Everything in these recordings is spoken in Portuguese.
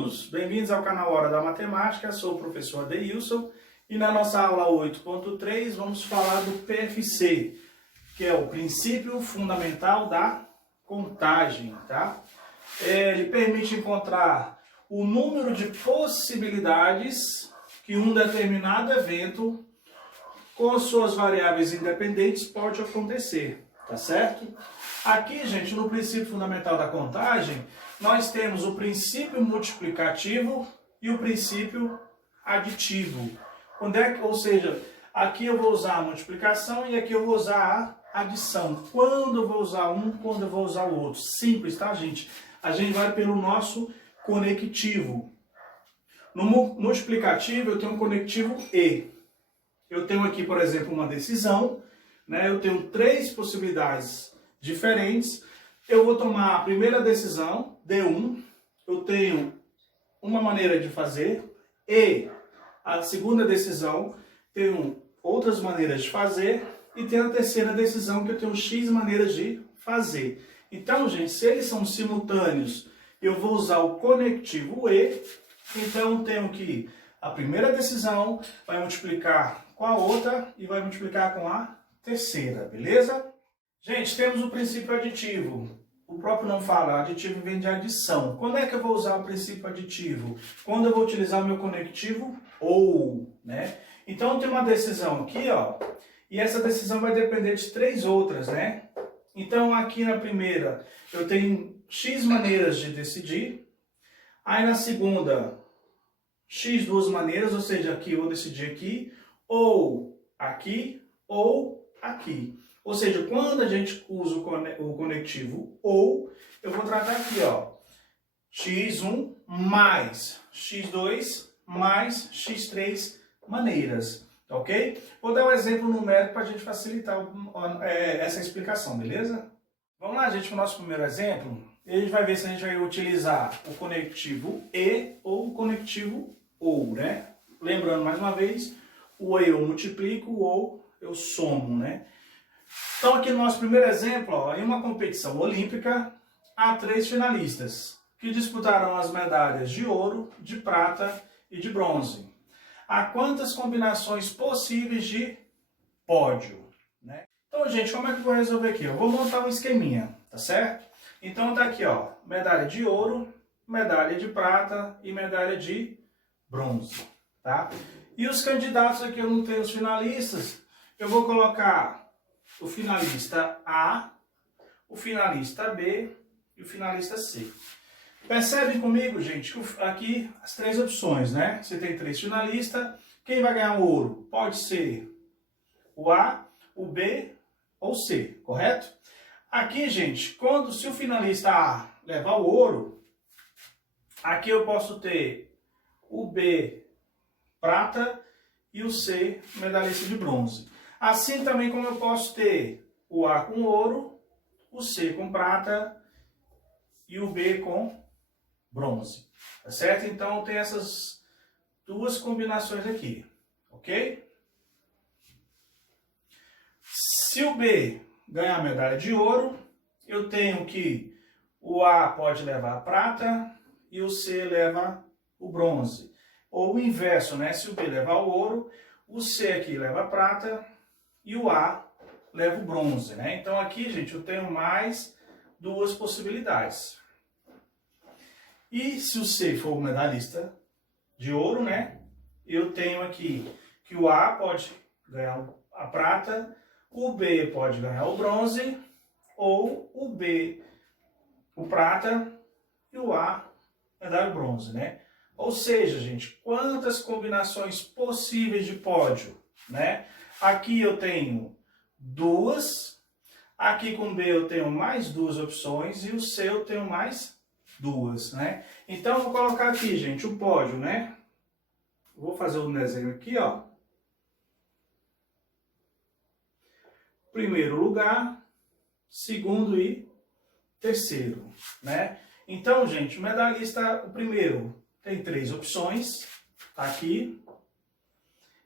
alunos, bem-vindos ao canal Hora da Matemática, sou o professor Adeilson e na nossa aula 8.3 vamos falar do PFC, que é o princípio fundamental da contagem, tá? Ele permite encontrar o número de possibilidades que um determinado evento com suas variáveis independentes pode acontecer, tá certo? Aqui, gente, no princípio fundamental da contagem, nós temos o princípio multiplicativo e o princípio aditivo. Ou seja, aqui eu vou usar a multiplicação e aqui eu vou usar a adição. Quando eu vou usar um, quando eu vou usar o outro. Simples, tá, gente? A gente vai pelo nosso conectivo. No multiplicativo, eu tenho um conectivo E. Eu tenho aqui, por exemplo, uma decisão, né? Eu tenho três possibilidades diferentes. Eu vou tomar a primeira decisão, D1. Eu tenho uma maneira de fazer. E a segunda decisão, tenho outras maneiras de fazer. E tem a terceira decisão, que eu tenho X maneiras de fazer. Então, gente, se eles são simultâneos, eu vou usar o conectivo E. Então, tenho que a primeira decisão vai multiplicar com a outra e vai multiplicar com a terceira, beleza? Gente, temos o princípio aditivo. O próprio nome fala, aditivo vem de adição. Quando é que eu vou usar o princípio aditivo? Quando eu vou utilizar o meu conectivo OU, né? Então, tem uma decisão aqui, ó, e essa decisão vai depender de três outras, né? Então, aqui na primeira, eu tenho X maneiras de decidir. Aí, na segunda, X duas maneiras, ou seja, aqui eu vou decidir aqui, ou aqui. Ou seja, quando a gente usa o conectivo OU, eu vou tratar aqui, ó, x1 mais x2 mais x3 maneiras, ok? Vou dar um exemplo numérico para a gente facilitar essa explicação, beleza? Vamos lá, gente, para o nosso primeiro exemplo. A gente vai ver se a gente vai utilizar o conectivo E ou o conectivo OU, né? Lembrando, mais uma vez, o E eu multiplico, o OU eu somo, né? Então, aqui no nosso primeiro exemplo, ó, em uma competição olímpica, há três finalistas que disputaram as medalhas de ouro, de prata e de bronze. Há quantas combinações possíveis de pódio, né? Então, gente, como é que eu vou resolver aqui? Eu vou montar um esqueminha, tá certo? Então, tá aqui, ó, medalha de ouro, medalha de prata e medalha de bronze, tá? E os candidatos aqui, eu não tenho os finalistas, eu vou colocar o finalista A, o finalista B e o finalista C. Percebem comigo, gente, que aqui as três opções, né? Você tem três finalistas, quem vai ganhar o ouro? Pode ser o A, o B ou o C, correto? Aqui, gente, se o finalista A levar o ouro, aqui eu posso ter o B prata e o C medalhista de bronze. Assim também como eu posso ter o A com ouro, o C com prata e o B com bronze, tá certo? Então tem essas duas combinações aqui, ok? Se o B ganhar a medalha de ouro, eu tenho que o A pode levar a prata e o C leva o bronze. Ou o inverso, né? Se o B levar o ouro, o C aqui leva a prata e o A leva o bronze, né? Então aqui, gente, eu tenho mais duas possibilidades. E se o C for o medalhista de ouro, né? Eu tenho aqui que o A pode ganhar a prata, o B pode ganhar o bronze, ou o B o prata e o A medalha o bronze, né? Ou seja, gente, quantas combinações possíveis de pódio, né? Aqui eu tenho duas, aqui com B eu tenho mais duas opções e o C eu tenho mais duas, né? Então eu vou colocar aqui, gente, o pódio, né? Vou fazer um desenho aqui, ó. Primeiro lugar, segundo e terceiro, né? Então, gente, o medalhista, o primeiro, tem três opções, tá aqui.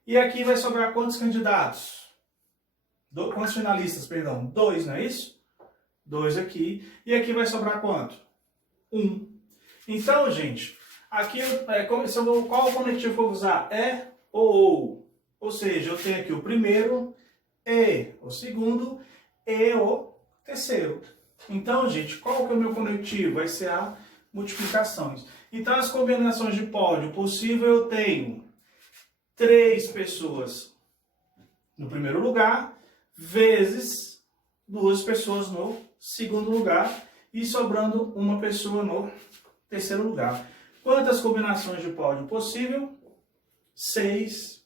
E aqui vai sobrar quantos candidatos? Quantos finalistas, perdão? 2, não é isso? 2 aqui. E aqui vai sobrar quanto? 1. Então, gente, Aqui, qual o conectivo que eu vou usar? É ou. Ou seja, eu tenho aqui o primeiro, e o segundo, e o terceiro. Então, gente, qual que é o meu conectivo? Vai ser a multiplicações. Então, as combinações de pódio possível, eu tenho 3 pessoas no primeiro lugar, vezes 2 pessoas no segundo lugar, e sobrando uma pessoa no terceiro lugar. Quantas combinações de pódio possível? 6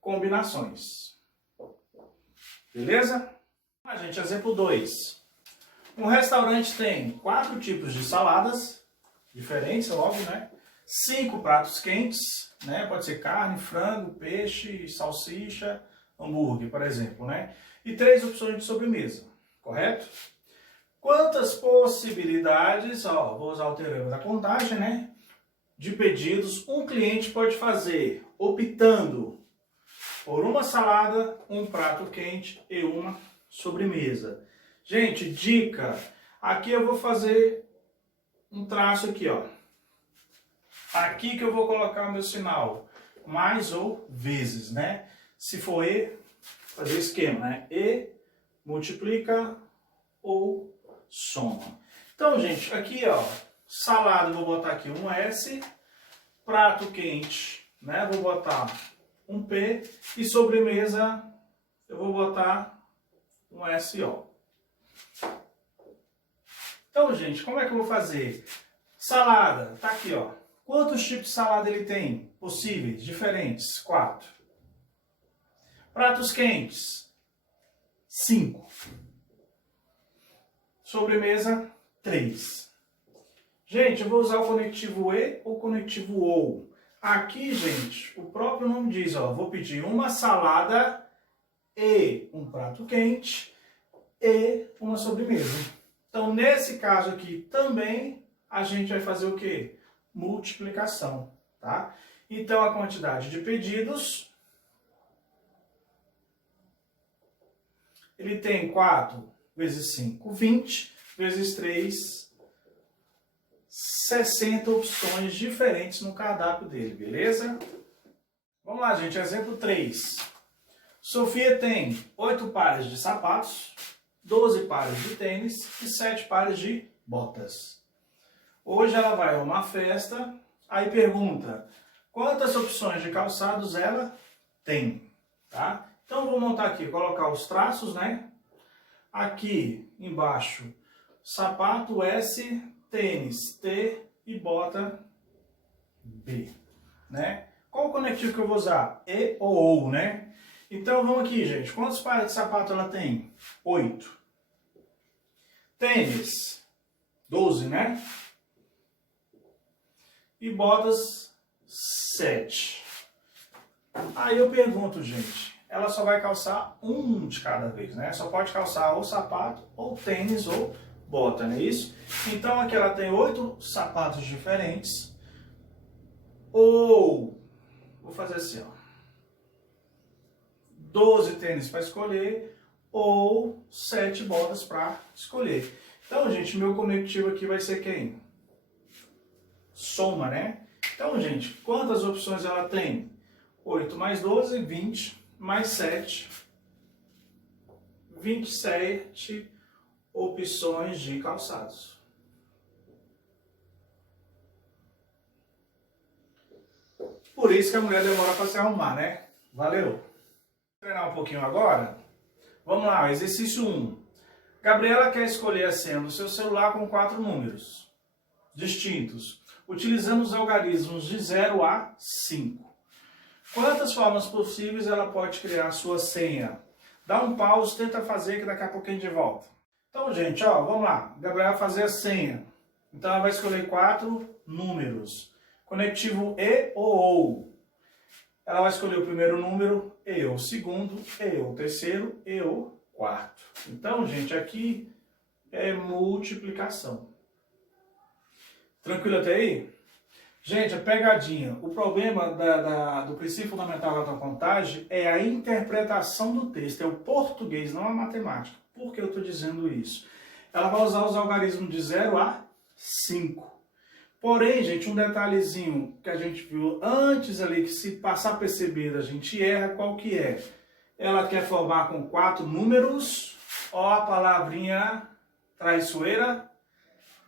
combinações. Beleza? Gente, exemplo 2. Um restaurante tem 4 tipos de saladas, diferentes, óbvio, né? 5 pratos quentes, né? Pode ser carne, frango, peixe, salsicha, hambúrguer, por exemplo, né? E 3 opções de sobremesa, correto? Quantas possibilidades, vou usar o teorema da contagem, né? De pedidos um cliente pode fazer, optando por uma salada, um prato quente e uma sobremesa. Gente, dica, aqui eu vou fazer um traço aqui, ó. Aqui que eu vou colocar o meu sinal, mais ou vezes, né? Se for E, fazer o esquema, né? E multiplica ou soma. Então, gente, aqui, ó, salada eu vou botar aqui um S, prato quente, né? Vou botar um P e sobremesa eu vou botar um SO. Então, gente, como é que eu vou fazer? Salada, tá aqui, ó. Quantos tipos de salada ele tem? Possíveis, diferentes, 4. Pratos quentes, 5. Sobremesa, 3. Gente, eu vou usar o conectivo E ou conectivo OU. Aqui, gente, o próprio nome diz, ó, vou pedir uma salada e um prato quente e uma sobremesa. Então, nesse caso aqui também, a gente vai fazer o quê? Multiplicação, tá? Então, a quantidade de pedidos, ele tem 4 vezes 5, 20, vezes 3, 60 opções diferentes no cardápio dele, beleza? Vamos lá, gente, exemplo 3. Sofia tem 8 pares de sapatos, 12 pares de tênis e 7 pares de botas. Hoje ela vai a uma festa, aí pergunta, quantas opções de calçados ela tem, tá? Então eu vou montar aqui, colocar os traços, né? Aqui embaixo, sapato S, tênis T e bota B, né? Qual o conectivo que eu vou usar? E ou OU, né? Então vamos aqui, gente. Quantos pares de sapato ela tem? 8. Tênis, 12, né? E botas, 7. Aí eu pergunto, gente, ela só vai calçar um de cada vez, né? Só pode calçar ou sapato, ou tênis, ou bota, não é isso? Então aqui ela tem 8 sapatos diferentes, ou, vou fazer assim, ó, 12 tênis para escolher, ou 7 botas para escolher. Então, gente, meu conectivo aqui vai ser quem? Soma, né? Então, gente, quantas opções ela tem? 8 mais 12, 20, mais 7, 27 opções de calçados. Por isso que a mulher demora para se arrumar, né? Valeu! Vou treinar um pouquinho agora. Vamos lá, exercício 1. Gabriela quer escolher a senha do seu celular com 4 números distintos, utilizando os algarismos de 0 a 5. Quantas formas possíveis ela pode criar a sua senha? Dá um pause, tenta fazer que daqui a pouquinho a gente volta. Então, gente, ó, vamos lá. Gabriela vai fazer a senha. Então, ela vai escolher 4 números. Conectivo E ou OU. Ela vai escolher o primeiro número, E o segundo, E o terceiro, E o quarto. Então, gente, aqui é multiplicação. Tranquilo até aí? Gente, a pegadinha. O problema do princípio fundamental da contagem é a interpretação do texto. É o português, não a matemática. Por que eu estou dizendo isso? Ela vai usar os algarismos de 0 a 5. Porém, gente, um detalhezinho que a gente viu antes ali, que se passar perceber a gente erra, qual que é? Ela quer formar com 4 números, ó a palavrinha traiçoeira,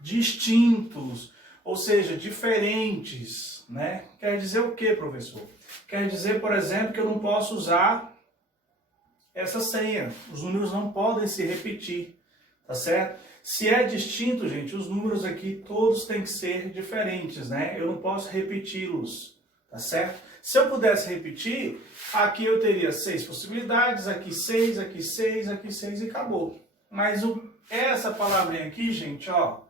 distintos, ou seja, diferentes, né? Quer dizer o que, professor? Quer dizer, por exemplo, que eu não posso usar essa senha. Os números não podem se repetir, tá certo? Se é distinto, gente, os números aqui todos têm que ser diferentes, né? Eu não posso repeti-los, tá certo? Se eu pudesse repetir, aqui eu teria 6 possibilidades, aqui 6, aqui 6, aqui 6 e acabou. Mas essa palavrinha aqui, gente, ó,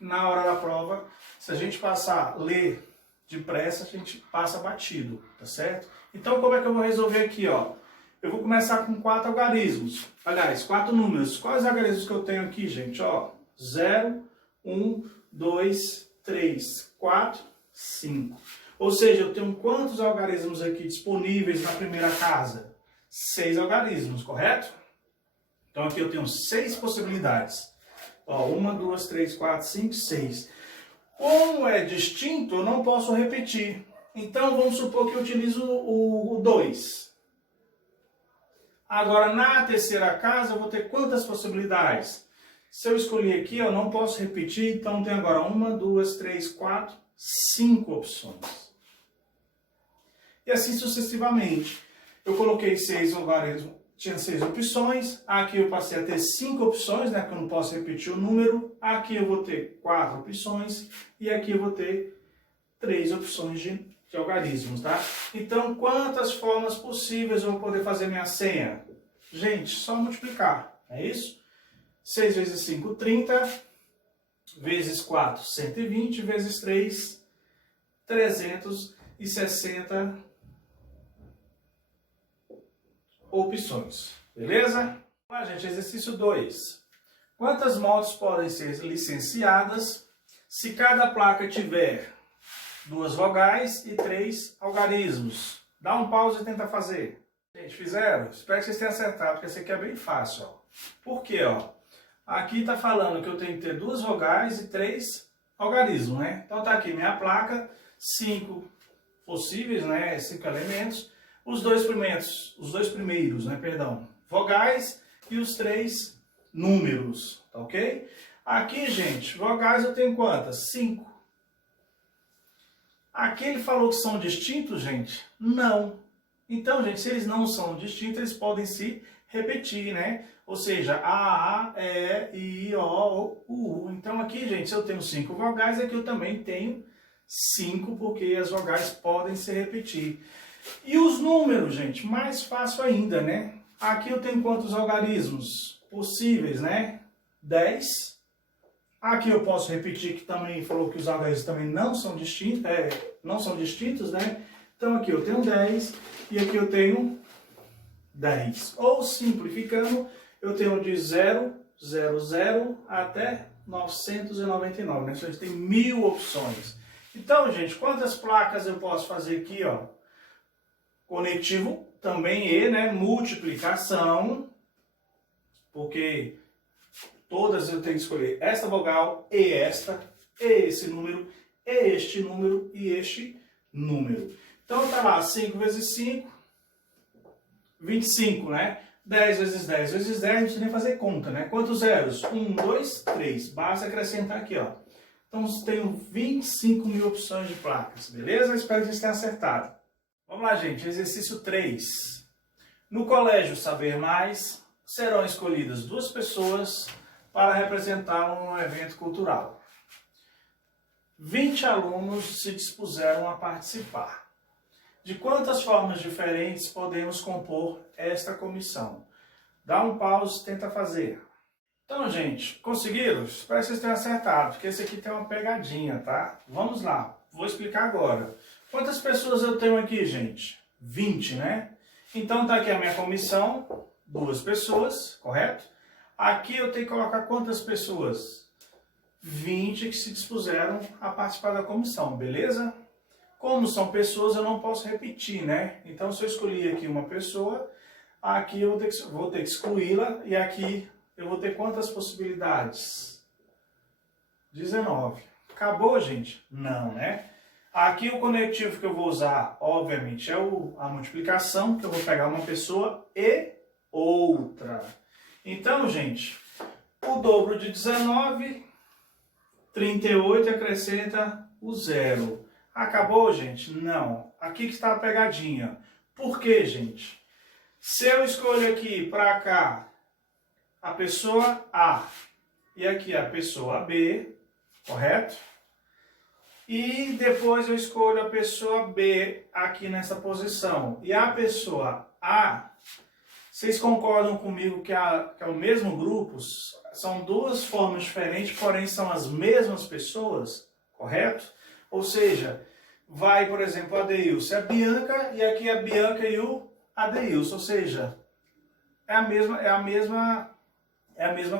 na hora da prova, se a gente passar a ler depressa, a gente passa batido, tá certo? Então, como é que eu vou resolver aqui, ó? Eu vou começar com 4 algarismos. Aliás, 4 números. Quais algarismos que eu tenho aqui, gente? Ó, 0, 1, 2, 3, 4, 5. Ou seja, eu tenho quantos algarismos aqui disponíveis na primeira casa? 6 algarismos, correto? Então aqui eu tenho 6 possibilidades. Ó, 1, 2, 3, 4, 5, 6. Como é distinto, eu não posso repetir. Então vamos supor que eu utilizo o 2. Agora, na terceira casa, eu vou ter quantas possibilidades? Se eu escolher aqui, eu não posso repetir, então tem agora 1, 2, 3, 4, 5 opções. E assim sucessivamente. Eu coloquei 6 algarismos, tinha 6 opções, aqui eu passei a ter 5 opções, né, porque eu não posso repetir o número, aqui eu vou ter 4 opções, e aqui eu vou ter 3 opções de algarismos, tá? Então, quantas formas possíveis eu vou poder fazer minha senha? Gente, só multiplicar, é isso? 6 vezes 5, 30, vezes 4, 120, vezes 3, 360 opções, beleza? Vamos lá, gente, exercício 2. Quantas motos podem ser licenciadas se cada placa tiver 2 vogais e 3 algarismos? Dá um pause e tenta fazer. Gente, fizeram? Espero que vocês tenham acertado, porque esse aqui é bem fácil, ó. Por quê, ó? Aqui está falando que eu tenho que ter 2 vogais e 3 algarismos, né? Então tá aqui minha placa, 5 possíveis, né? 5 elementos. Os dois primeiros, né? Perdão, vogais e os 3 números, tá ok? Aqui, gente, vogais eu tenho quantas? 5. Aqui ele falou que são distintos, gente? Não. Então, gente, se eles não são distintos, eles podem se repetir, né? Ou seja, A, E, I, O, U. Então aqui, gente, se eu tenho 5 vogais, aqui eu também tenho 5, porque as vogais podem se repetir. E os números, gente, mais fácil ainda, né? Aqui eu tenho quantos algarismos possíveis, né? 10. Aqui eu posso repetir que também falou que os algarismos também não são distintos, né? Então aqui eu tenho 10 e aqui eu tenho 10. Ou simplificando, eu tenho de 0, 0, 0 até 999, né? Então a gente tem 1000 opções. Então, gente, quantas placas eu posso fazer aqui, ó? Conectivo, também E, né? Multiplicação, porque todas eu tenho que escolher esta vogal, e esta, e esse número, e este número, e este número. Então tá lá, 5 vezes 5, 25, né? 10 vezes 10 vezes 10, não precisa nem fazer conta, né? Quantos zeros? 1, 2, 3. Basta acrescentar aqui, ó. Então tenho 25.000 opções de placas, beleza? Espero que vocês tenham acertado. Vamos lá, gente, exercício 3. No colégio Saber Mais, serão escolhidas 2 pessoas para representar um evento cultural. 20 alunos se dispuseram a participar. De quantas formas diferentes podemos compor esta comissão? Dá um pause e tenta fazer. Então, gente, conseguiram? Espero que vocês tenham acertado, porque esse aqui tem uma pegadinha, tá? Vamos lá, vou explicar agora. Quantas pessoas eu tenho aqui, gente? 20, né? Então, tá aqui a minha comissão, 2 pessoas, correto? Aqui eu tenho que colocar quantas pessoas? 20 que se dispuseram a participar da comissão, beleza? Como são pessoas, eu não posso repetir, né? Então, se eu escolher aqui uma pessoa, aqui eu vou ter que excluí-la, e aqui eu vou ter quantas possibilidades? 19. Acabou, gente? Não, né? Aqui o conectivo que eu vou usar, obviamente, é a multiplicação, que eu vou pegar uma pessoa e outra. Então, gente, o dobro de 19, 38, acrescenta o zero. Acabou, gente? Não. Aqui que está a pegadinha. Por quê, gente? Se eu escolho aqui para cá a pessoa A e aqui a pessoa B, correto? E depois eu escolho a pessoa B aqui nessa posição. E a pessoa A, vocês concordam comigo que é o mesmo grupo? São duas formas diferentes, porém são as mesmas pessoas, correto? Ou seja, vai, por exemplo, a Adeilson, a Bianca, e aqui a Bianca e o Adeilson. Ou seja, é a mesma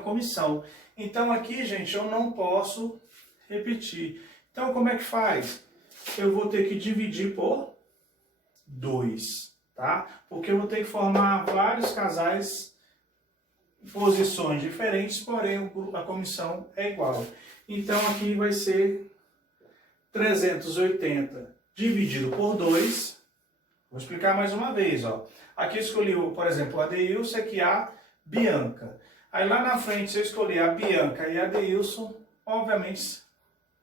comissão. Então aqui, gente, eu não posso repetir. Então, como é que faz? Eu vou ter que dividir por 2, tá? Porque eu vou ter que formar vários casais em posições diferentes, porém a comissão é igual. Então, aqui vai ser 380 dividido por 2. Vou explicar mais uma vez, ó. Aqui eu escolhi, por exemplo, a Adeilson, aqui a Bianca. Aí lá na frente, se eu escolher a Bianca e a Adeilson, obviamente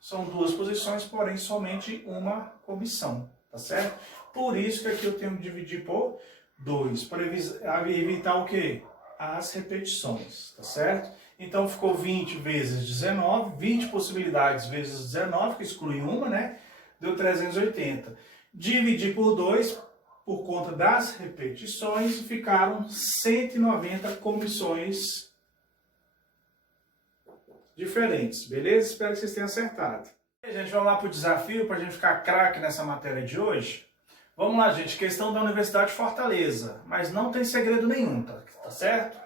são duas posições, porém somente uma comissão, tá certo? Por isso que aqui eu tenho que dividir por 2, para evitar o quê? As repetições, tá certo? Então ficou 20 vezes 19, 20 possibilidades vezes 19, que exclui uma, né? Deu 380. Dividir por 2, por conta das repetições, ficaram 190 comissões diferentes, beleza? Espero que vocês tenham acertado. E aí, gente, vamos lá para o desafio, para a gente ficar craque nessa matéria de hoje. Vamos lá, gente, questão da Universidade de Fortaleza, mas não tem segredo nenhum, tá certo?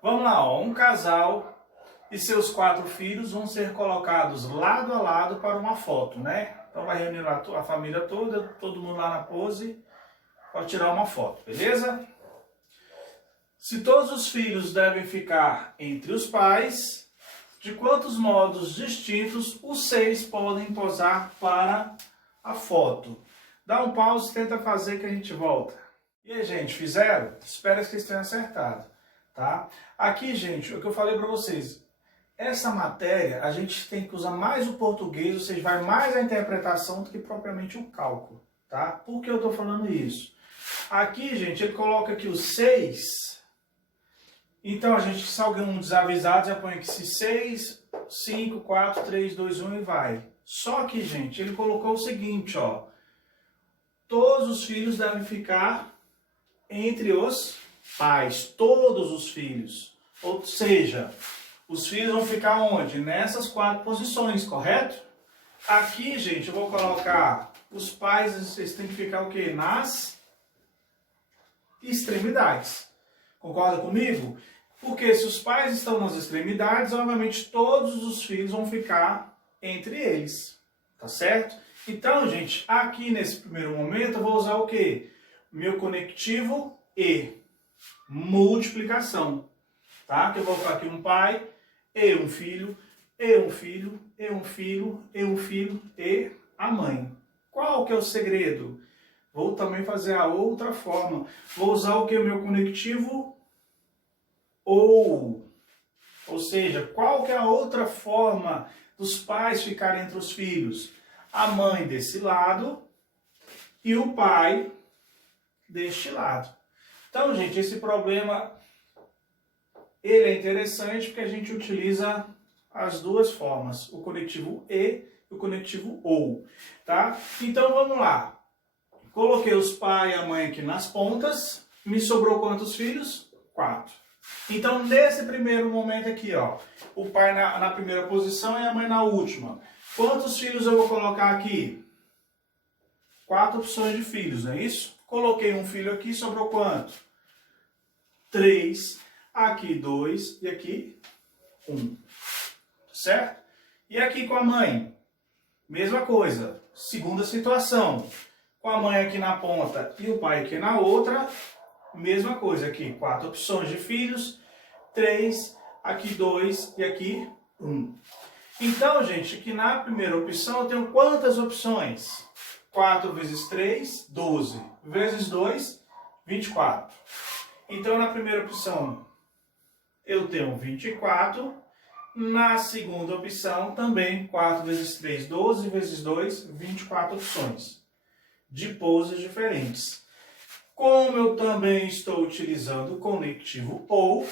Vamos lá, ó, um casal e seus 4 filhos vão ser colocados lado a lado para uma foto, né? Então vai reunir a família toda, todo mundo lá na pose, para tirar uma foto, beleza? Se todos os filhos devem ficar entre os pais, de quantos modos distintos os 6 podem posar para a foto? Dá um pause e tenta fazer que a gente volta. E aí, gente, fizeram? Espero que vocês tenham acertado, tá? Aqui, gente, o que eu falei para vocês, essa matéria a gente tem que usar mais o português, ou seja, vai mais a interpretação do que propriamente o cálculo, tá? Por que eu estou falando isso? Aqui, gente, ele coloca aqui os 6. Então, a gente, se alguém desavisado, já põe aqui 6, 5, 4, 3, 2, 1 e vai. Só que, gente, ele colocou o seguinte, ó. Todos os filhos devem ficar entre os pais. Todos os filhos. Ou seja, os filhos vão ficar onde? Nessas 4 posições, correto? Aqui, gente, eu vou colocar os pais, vocês têm que ficar o quê? Nas extremidades. Concorda comigo? Porque se os pais estão nas extremidades, obviamente todos os filhos vão ficar entre eles. Tá certo? Então, gente, aqui nesse primeiro momento eu vou usar o quê? Meu conectivo e multiplicação. Tá? Que eu vou colocar aqui um pai e um filho, e um filho, e um filho, e um filho e a mãe. Qual que é o segredo? Vou também fazer a outra forma. Vou usar o que? O meu conectivo ou. Ou seja, qual que é a outra forma dos pais ficarem entre os filhos? A mãe desse lado e o pai deste lado. Então, gente, esse problema ele é interessante porque a gente utiliza as duas formas, o conectivo e o conectivo ou, tá? Então, vamos lá. Coloquei os pai e a mãe aqui nas pontas. Me sobrou quantos filhos? 4. Então, nesse primeiro momento aqui, ó, o pai na primeira posição e a mãe na última. Quantos filhos eu vou colocar aqui? 4 opções de filhos, não é isso? Coloquei um filho aqui, sobrou quanto? 3. Aqui 2 e aqui 1. Certo? E aqui com a mãe? Mesma coisa. Segunda situação. Com a mãe aqui na ponta e o pai aqui na outra, mesma coisa aqui, 4 opções de filhos, 3, aqui 2 e aqui 1. Então, gente, aqui na primeira opção eu tenho quantas opções? 4 vezes 3, 12. Vezes 2, 24. Então, na primeira opção, eu tenho 24. Na segunda opção, também 4 vezes 3, 12. Vezes 2, 24 opções de poses diferentes. Como eu também estou utilizando o conectivo OU,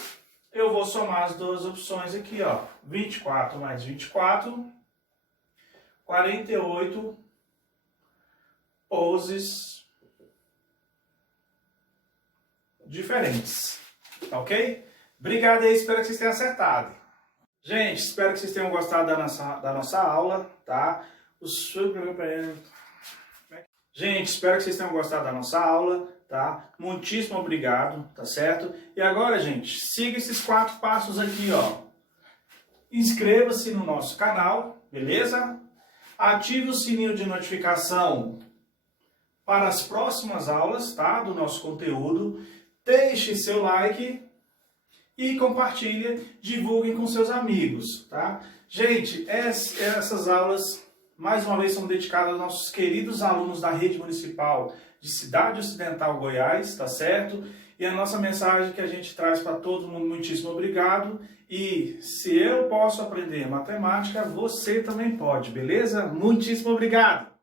eu vou somar as duas opções aqui, ó. 24 mais 24, 48 poses diferentes, ok? Obrigado aí, espero que vocês tenham acertado. Gente, espero que vocês tenham gostado da nossa aula, tá? Gente, espero que vocês tenham gostado da nossa aula, tá? Muitíssimo obrigado, tá certo? E agora, gente, siga esses 4 passos aqui, ó. Inscreva-se no nosso canal, beleza? Ative o sininho de notificação para as próximas aulas, tá? Do nosso conteúdo. Deixe seu like e compartilhe, divulguem com seus amigos, tá? Gente, essas aulas, mais uma vez, são dedicadas aos nossos queridos alunos da Rede Municipal de Cidade Ocidental, Goiás, tá certo? E a nossa mensagem que a gente traz para todo mundo, muitíssimo obrigado. E se eu posso aprender matemática, você também pode, beleza? Muitíssimo obrigado!